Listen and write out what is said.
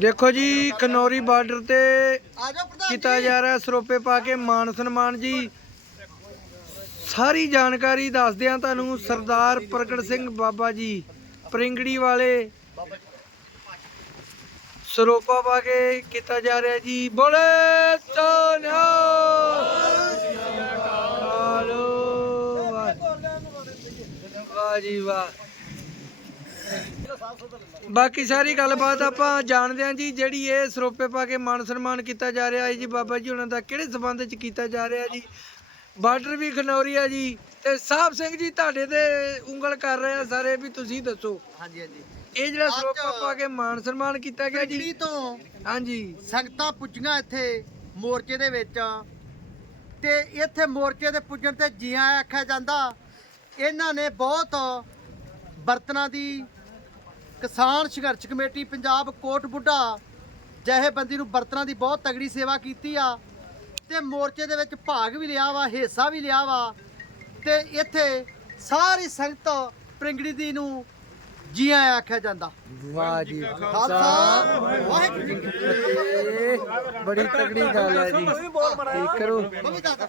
ਦੇਖੋ ਜੀ ਖਨੌਰੀ ਬਾਰਡਰ ਤੇ ਕੀਤਾ ਜਾ ਰਿਹਾ ਸਰੋਪੇ ਪਾ ਕੇ ਮਾਨ ਸਨਮਾਨ ਜੀ। ਸਾਰੀ ਜਾਣਕਾਰੀ ਦੱਸਦੇ ਆ ਤੁਹਾਨੂੰ ਸਰਦਾਰ ਪ੍ਰਗਟ ਸਿੰਘ ਬਾਬਾ ਜੀ, ਪ੍ਰਿੰਗੜੀ ਵਾਲੇ ਸਰੋਪਾ ਪਾ ਕੇ ਕੀਤਾ ਜਾ ਰਿਹਾ ਜੀ। ਬੋਲੇ ਸੋਨਿਆ ਵਾਹ ਜੀ, ਵਾਹ। ਬਾਕੀ ਸਾਰੀ ਗੱਲਬਾਤ ਆਪਾਂ ਜਾਣਦੇ ਹਾਂ ਜੀ ਜਿਹੜੀ ਇਹ ਸਰੋਪੇ ਪਾ ਕੇ ਮਾਨ ਸਨਮਾਨ ਕੀਤਾ ਜਾ ਰਿਹਾ ਹੈ ਜੀ ਬਾਬਾ ਜੀ ਉਹਨਾਂ ਦਾ ਕਿਹੜੇ ਸਬੰਧ ਚ ਕੀਤਾ ਜਾ ਰਿਹਾ ਜੀ? ਬਾਰਡਰ ਵੀ ਖਨੌਰੀ ਆ ਜੀ ਤੇ ਸਾਹਿਬ ਸਿੰਘ ਜੀ ਤੁਹਾਡੇ ਤੇ ਉਂਗਲ ਕਰ ਰਹੇ ਆ ਸਾਰੇ ਵੀ ਤੁਸੀਂ ਦੱਸੋ। ਹਾਂਜੀ ਹਾਂਜੀ। ਇਹ ਜਿਹੜਾ ਸਰੋਪਾ ਪਾ ਕੇ ਮਾਨ ਸਨਮਾਨ ਕੀਤਾ ਗਿਆ ਜੀ। ਤੋਂ ਹਾਂਜੀ। ਸੰਗਤਾਂ ਪੁੱਜੀਆਂ ਇੱਥੇ ਮੋਰਚੇ ਦੇ ਵਿੱਚ। ਤੇ ਇੱਥੇ ਮੋਰਚੇ ਦੇ ਪੁੱਜਣ ਤੇ ਜੀਆਂ ਆਖਿਆ ਜਾਂਦਾ ਇਹਨਾਂ ਨੇ ਬਹੁਤ ਬਰਤਨਾਂ ਦੀ ਕਿਸਾਨ ਸੰਘਰਸ਼ ਕਮੇਟੀ ਪੰਜਾਬ ਕੋਟ ਬੁੱਢਾ ਜਥੇਬੰਦੀ ਨੂੰ ਬਰਤਨਾਂ ਦੀ ਬਹੁਤ ਤਗੜੀ ਸੇਵਾ ਕੀਤੀ ਆ ਤੇ ਮੋਰਚੇ ਦੇ ਵਿੱਚ ਭਾਗ ਵੀ ਲਿਆ ਵਾ ਹਿੱਸਾ ਵੀ ਲਿਆ ਵਾ ਤੇ ਇੱਥੇ ਸਾਰੀ ਸੰਗਤ ਪ੍ਰਿੰਗੜੀ ਦੀ ਨੂੰ ਜੀਆਂ ਆਖਿਆ ਜਾਂਦਾ। ਵਾਹ ਜੀ ਖਾਲਸਾ। ਵਾਹਿਗੁਰੂ ਜੀ ਕੀ ਫਤਿਹ। ਇਹ ਬੜੀ ਤਗੜੀ ਗੱਲ ਹੈ ਜੀ। ਠੀਕ ਕਰੋ। ਮੰਮੀ ਦੱਸ